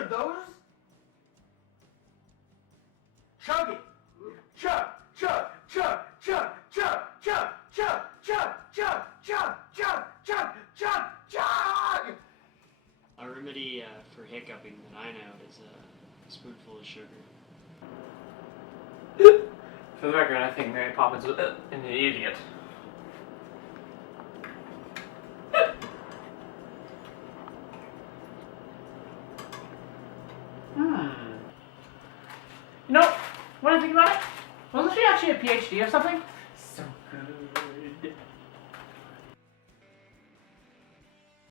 are those? Chug it. Chug, chug, chug, chug, chug, chug, chug, chug, chug, chug, chug, chug, chug, chug! A remedy for hiccuping that I know is a spoonful of sugar. For the record, I think Mary Poppins was an idiot. You know, when I think about it, wasn't she actually a PhD or something?